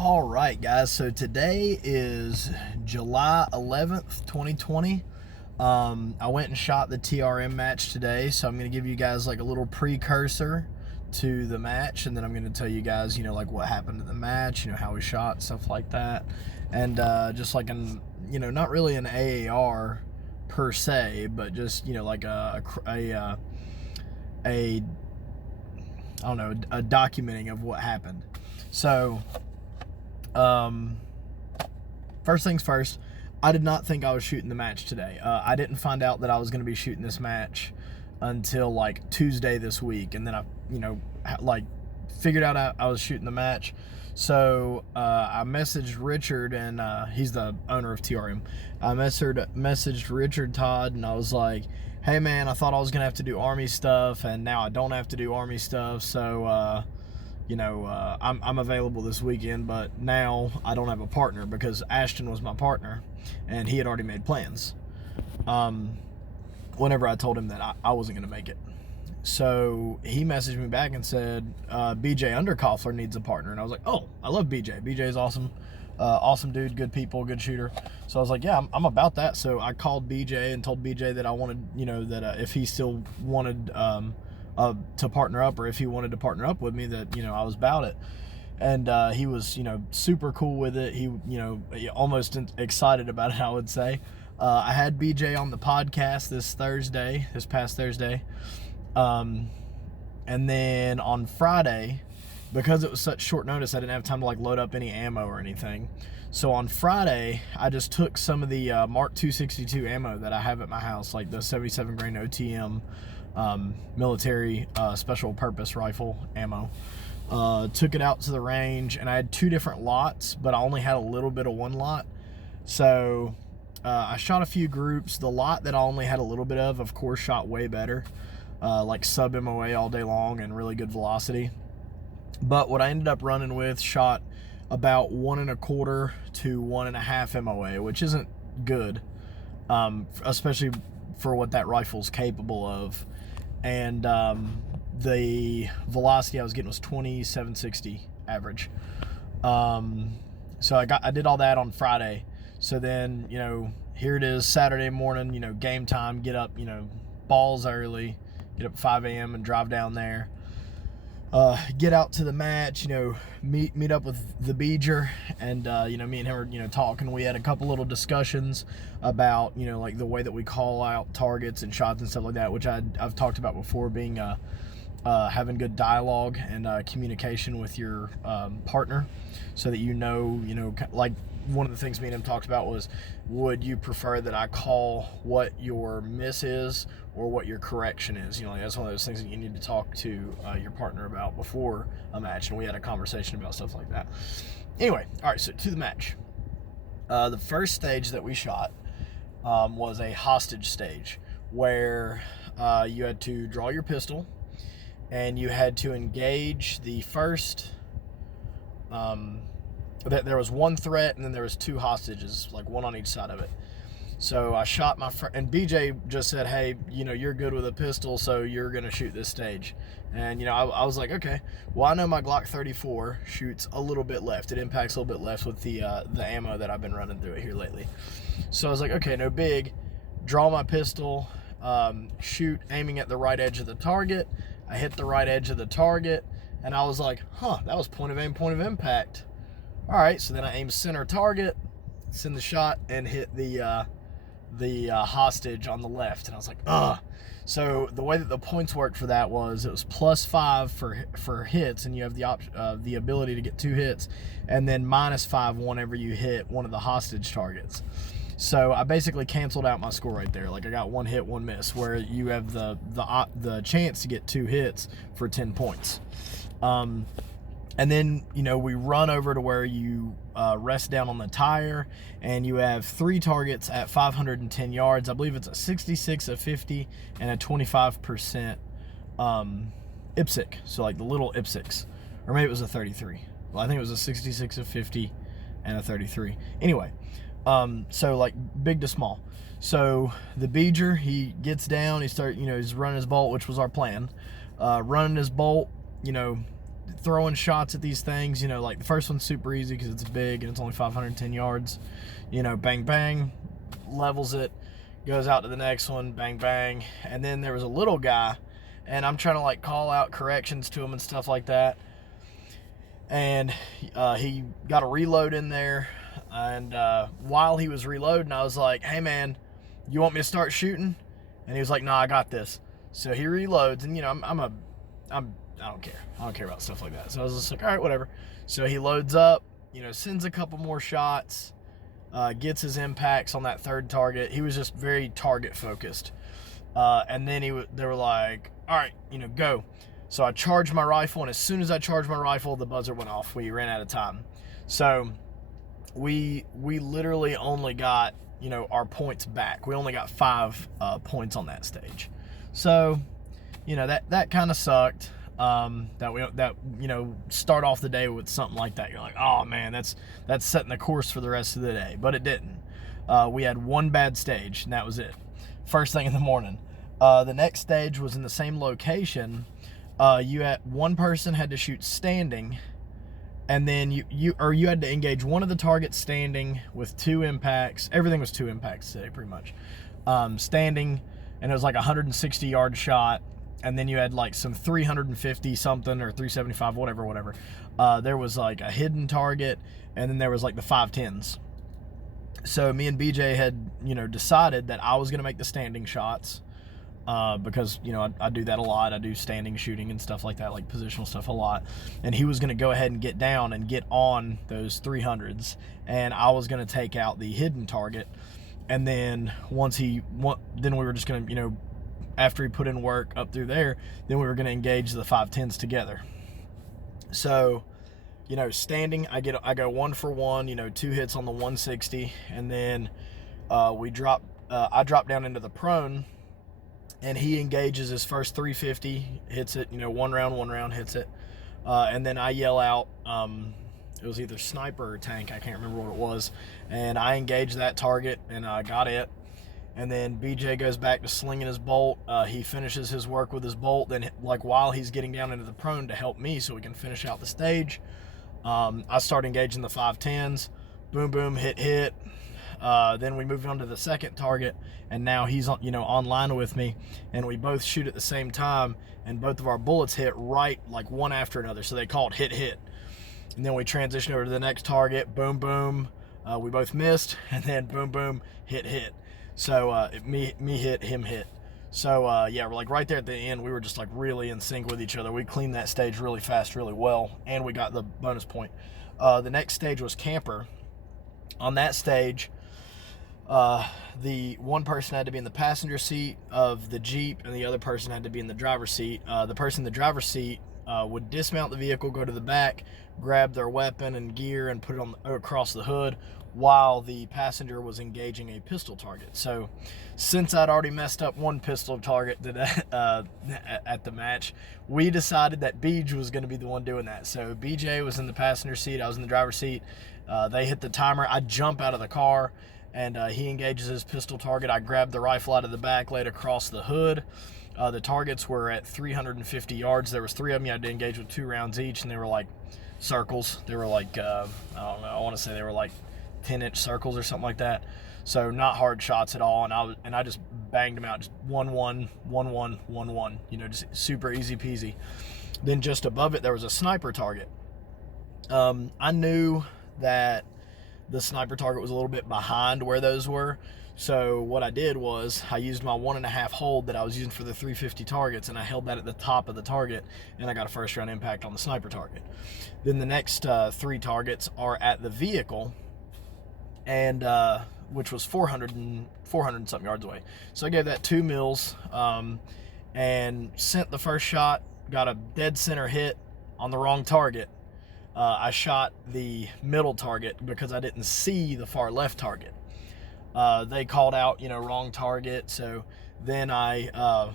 All right, guys. So today is July 11th, 2020. I went and shot the TRM match today, so I'm going to give you guys like a little precursor to the match, and then I'm going to tell you guys, like what happened in the match, how we shot, stuff like that, and just like not really an AAR per se, but just like a I don't know, a documenting of what happened. So. First things first, I did not think I was shooting the match today. I didn't find out that I was going to be shooting this match until like Tuesday this week, and then I, figured out I was shooting the match. So I messaged Richard, and he's the owner of TRM. I messaged Richard Todd, and I was like, "Hey man, I thought I was gonna have to do Army stuff, and now I don't have to do Army stuff. So I'm available this weekend, but now I don't have a partner because Ashton was my partner and he had already made plans whenever I told him that I wasn't going to make it. So he messaged me back and said, BJ Underkoffler needs a partner. And I was like, oh, I love BJ. BJ is awesome. Awesome dude, good people, good shooter. So I was like, yeah, I'm about that. So I called BJ and told BJ that I wanted, that if he still wanted to partner up, or if he wanted to partner up with me, that I was about it. And he was super cool with it. He almost excited about it, I would say. I had BJ on the podcast this past Thursday, and then on Friday, because it was such short notice, I didn't have time to load up any ammo or anything. So on Friday, I just took some of the Mark 262 ammo that I have at my house, like the 77 grain OTM military special purpose rifle ammo. Took it out to the range, and I had two different lots, but I only had a little bit of one lot. So I shot a few groups. The lot that I only had a little bit of course, shot way better, like sub MOA all day long and really good velocity. But what I ended up running with shot about 1.25 to 1.5 MOA, which isn't good, especially for what that rifle's capable of. And the velocity I was getting was 2760 average. So I did all that on Friday. So then, here it is Saturday morning, game time, get up, balls early, get up at 5 a.m. and drive down there. Get out to the match, meet up with the Beeger, and me and him were talking. We had a couple little discussions about like the way that we call out targets and shots and stuff like that, which I've talked about before, being having good dialogue and communication with your partner, so that like one of the things me and him talked about was, would you prefer that I call what your miss is or what your correction is? That's one of those things that you need to talk to your partner about before a match, and we had a conversation about stuff like that. Anyway, all right, so to the match. The first stage that we shot was a hostage stage, where you had to draw your pistol, and you had to engage the first... there was one threat, and then there was two hostages, like one on each side of it. So I shot my friend, and BJ just said, hey, you're good with a pistol, so you're gonna shoot this stage. And I was like, okay, well, I know my Glock 34 shoots a little bit left. It impacts a little bit left with the ammo that I've been running through it here lately. So I was like, okay, no big. Draw my pistol, shoot, aiming at the right edge of the target. I hit the right edge of the target, and I was like, that was point of aim, point of impact. All right, so then I aim center target, send the shot, and hit the hostage on the left, and I was like, ugh. So the way that the points worked for that was, it was +5 for hits, and you have the ability to get 2 hits, and then -5 whenever you hit one of the hostage targets. So I basically canceled out my score right there. Like, I got 1 hit, 1 miss, where you have the chance to get 2 hits for 10 points. And then, we run over to where you rest down on the tire, and you have 3 targets at 510 yards. I believe it's a 66, a 50, and a 25% IPSC. So like the little IPSCs. Or maybe it was a 33. Well, I think it was a 66, a 50, and a 33. Anyway, so like big to small. So the Beeger, he gets down, he's running his bolt, which was our plan. Running his bolt, throwing shots at these things. You know, like the first one's super easy because it's big and it's only 510 yards. You know, bang, bang, levels it, goes out to the next one, bang, bang. And then there was a little guy, and I'm trying to like call out corrections to him and stuff like that. And he got a reload in there. And while he was reloading, I was like, hey man, you want me to start shooting? And he was like, no, I got this. So he reloads, and you know, I don't care. I don't care about stuff like that. So I was just like, all right, whatever. So he loads up, you know, sends a couple more shots, gets his impacts on that third target. He was just very target focused. And then they were like, all right, you know, go. So I charged my rifle, and as soon as I charged my rifle, the buzzer went off. We ran out of time. So we literally only got, you know, our points back. We only got 5 points on that stage. So, you know, that kind of sucked. That you know, start off the day with something like that. You're like, oh man, that's setting the course for the rest of the day. But it didn't. We had one bad stage, and that was it. First thing in the morning. The next stage was in the same location. One person had to shoot standing, and then you had to engage one of the targets standing with 2 impacts. Everything was 2 impacts today, pretty much. Standing, and it was like a 160-yard shot. And then you had like some 350 something or 375, whatever. There was like a hidden target, and then there was like the 510s. So me and BJ had, you know, decided that I was going to make the standing shots, because, you know, I do that a lot. I do standing shooting and stuff like that, like positional stuff a lot. And he was going to go ahead and get down and get on those 300s, and I was going to take out the hidden target. And then then we were just going to, you know, after he put in work up through there, then we were going to engage the 510s together. So, you know, standing, I go 1 for 1, you know, 2 hits on the 160, and then I drop down into the prone, and he engages his first 350, hits it, you know, one round, hits it, and then I yell out, it was either sniper or tank, I can't remember what it was, and I engaged that target, and I got it. And then BJ goes back to slinging his bolt. He finishes his work with his bolt. Then, like, while he's getting down into the prone to help me so we can finish out the stage, I start engaging the 510s. Boom, boom, hit. Then we move on to the second target, and now he's on, you know, online with me, and we both shoot at the same time, and both of our bullets hit right, like one after another. So they call it hit. And then we transition over to the next target. Boom, boom. We both missed, and then boom, boom, hit. So me hit, him hit. So yeah, we're like right there at the end, we were just like really in sync with each other. We cleaned that stage really fast, really well, and we got the bonus point. The next stage was camper. On that stage, the one person had to be in the passenger seat of the Jeep, and the other person had to be in the driver's seat. The person in the driver's seat would dismount the vehicle, go to the back, grab their weapon and gear, and put it across the hood, while the passenger was engaging a pistol target. So since I'd already messed up one pistol target at the match, we decided that BJ was going to be the one doing that. So BJ was in the passenger seat, I was in the driver's seat. They hit the timer. I jump out of the car, and he engages his pistol target. I grab the rifle out of the back, laid across the hood. The targets were at 350 yards. There was 3 of them. You had to engage with 2 rounds each, and they were like circles. They were like, I don't know, I want to say they were like 10-inch circles or something like that. So not hard shots at all, and I just banged them out, just 1-1, 1-1, 1-1, you know, just super easy peasy. Then just above it there was a sniper target. I knew that the sniper target was a little bit behind where those were, so what I did was I used my 1.5 hold that I was using for the 350 targets, and I held that at the top of the target, and I got a first round impact on the sniper target. Then the next 3 targets are at the vehicle, and which was 400 and something yards away. So I gave that 2 mils, and sent the first shot, got a dead center hit on the wrong target. I shot the middle target because I didn't see the far left target. They called out, you know, wrong target. So then I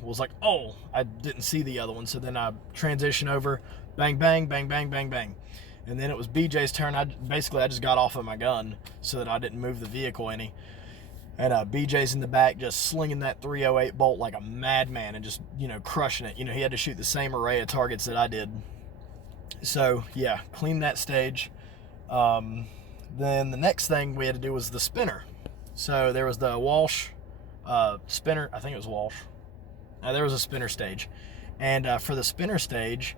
was like, oh, I didn't see the other one. So then I transition over, bang, bang, bang, bang, bang, bang. And then it was BJ's turn. I just got off of my gun so that I didn't move the vehicle any. And BJ's in the back just slinging that 308 bolt like a madman and just, you know, crushing it. You know, he had to shoot the same array of targets that I did. So yeah, clean that stage. Then the next thing we had to do was the spinner. So there was the Walsh spinner. I think it was Walsh. There was a spinner stage. And for the spinner stage,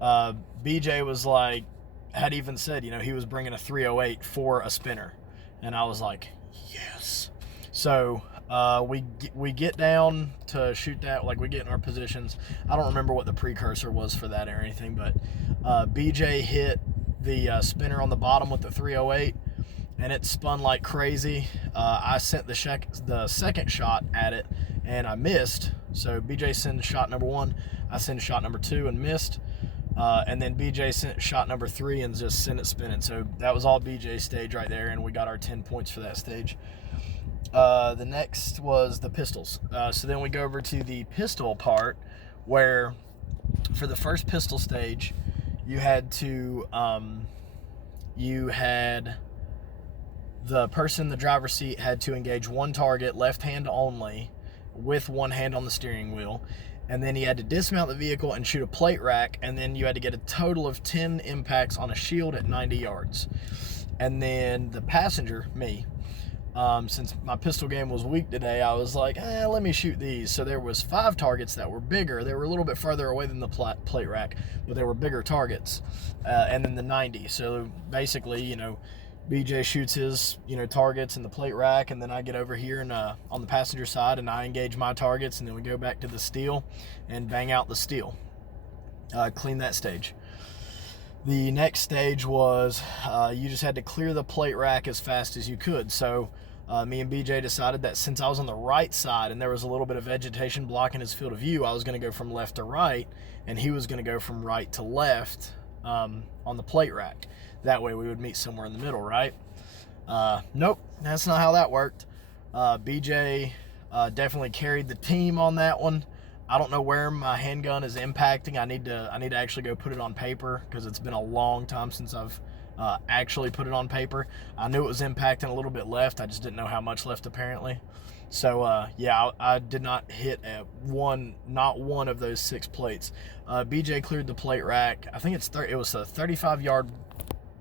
BJ was like, had even said, he was bringing a 308 for a spinner. And I was like, yes. So we get down to shoot that, like we get in our positions. I don't remember what the precursor was for that or anything, but BJ hit the spinner on the bottom with the 308, and it spun like crazy. I sent the second shot at it, and I missed. So BJ sent shot number 1, I sent shot number 2 and missed. And then BJ sent shot number 3 and just sent it spinning. So that was all BJ's stage right there, and we got our 10 points for that stage. The next was the pistols. So then we go over to the pistol part, where for the first pistol stage, you had the person in the driver's seat had to engage one target, left hand only, with one hand on the steering wheel. And then he had to dismount the vehicle and shoot a plate rack, and then you had to get a total of 10 impacts on a shield at 90 yards. And then the passenger, me, since my pistol game was weak today, I was like, let me shoot these. So there was 5 targets that were bigger. They were a little bit farther away than the plate rack, but they were bigger targets. And then the 90. So basically, BJ shoots his, targets in the plate rack, and then I get over here and on the passenger side, and I engage my targets, and then we go back to the steel and bang out the steel. Clean that stage. The next stage was you just had to clear the plate rack as fast as you could. So me and BJ decided that since I was on the right side and there was a little bit of vegetation blocking his field of view, I was going to go from left to right, and he was going to go from right to left on the plate rack. That way we would meet somewhere in the middle, right? Nope, that's not how that worked. BJ definitely carried the team on that one. I don't know where my handgun is impacting. I need to actually go put it on paper, because it's been a long time since I've actually put it on paper. I knew it was impacting a little bit left. I just didn't know how much left, apparently. So yeah, I did not hit not one of those 6 plates. BJ cleared the plate rack. I think it was a 35-yard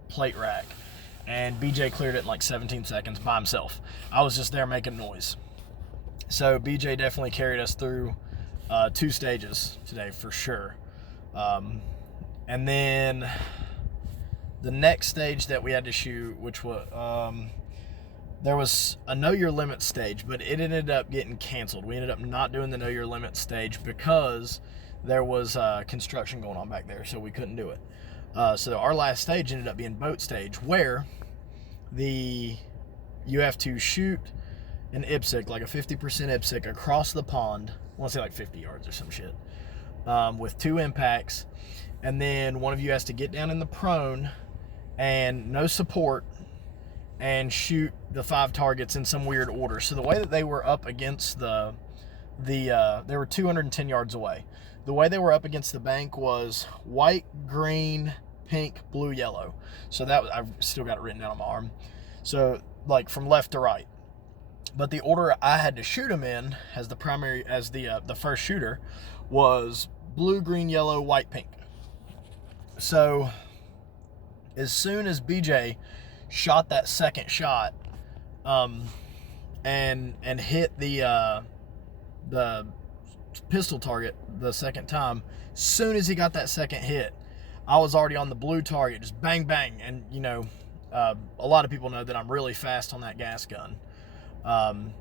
plate rack, and BJ cleared it in like 17 seconds by himself. I was just there making noise. So BJ definitely carried us through 2 stages today for sure. And then the next stage that we had to shoot, which was there was a Know Your Limit stage, but it ended up getting canceled. We ended up not doing the Know Your Limit stage because there was construction going on back there, so we couldn't do it. So our last stage ended up being boat stage, where you have to shoot an IPSC, like a 50% IPSC, across the pond. I want to say like 50 yards or some shit, with 2 impacts, and then one of you has to get down in the prone and no support and shoot the 5 targets in some weird order. So the way that they were up against they were 210 yards away. The way they were up against the bank was white, green, pink, blue, yellow. So that I've still got it written down on my arm. So like from left to right. But the order I had to shoot them in as the first shooter was blue, green, yellow, white, pink. So as soon as BJ shot that second shot, and hit the pistol target the second time, soon as he got that second hit, I was already on the blue target, just bang bang. And a lot of people know that I'm really fast on that gas gun.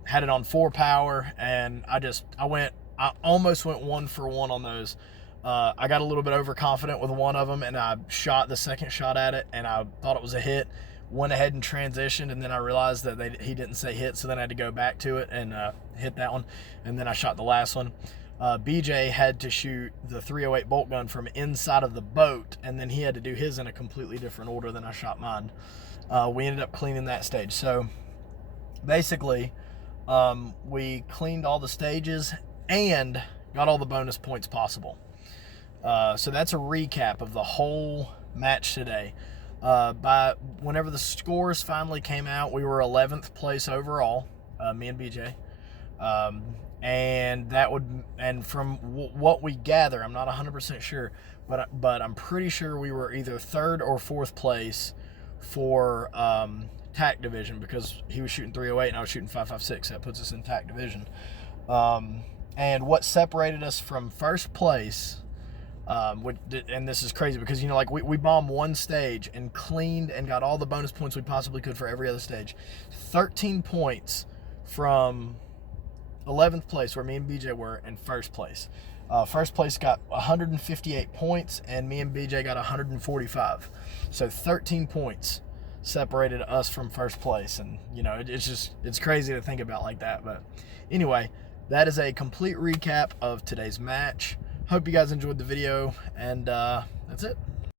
Had it on 4 power, and I almost went 1 for 1 on those. I got a little bit overconfident with one of them, and I shot the second shot at it, and I thought it was a hit. Went ahead and transitioned, and then I realized that he didn't say hit, so then I had to go back to it and hit that one, and then I shot the last one. BJ had to shoot the 308 bolt gun from inside of the boat, and then he had to do his in a completely different order than I shot mine. We ended up cleaning that stage. So basically, we cleaned all the stages and got all the bonus points possible. So that's a recap of the whole match today. By whenever the scores finally came out, we were 11th place overall, me and BJ. And from what we gather, I'm not 100% sure, but I'm pretty sure we were either 3rd or 4th place for TAC division, because he was shooting 308 and I was shooting 556. That puts us in TAC division. And what separated us from first place, and this is crazy because, you know, like we bombed one stage and cleaned and got all the bonus points we possibly could for every other stage. 13 points from 11th place, where me and BJ were, in first place. First place got 158 points, and me and BJ got 145. So 13 points separated us from first place. And, you know, it's crazy to think about like that. But anyway, that is a complete recap of today's match. Hope you guys enjoyed the video, and that's it.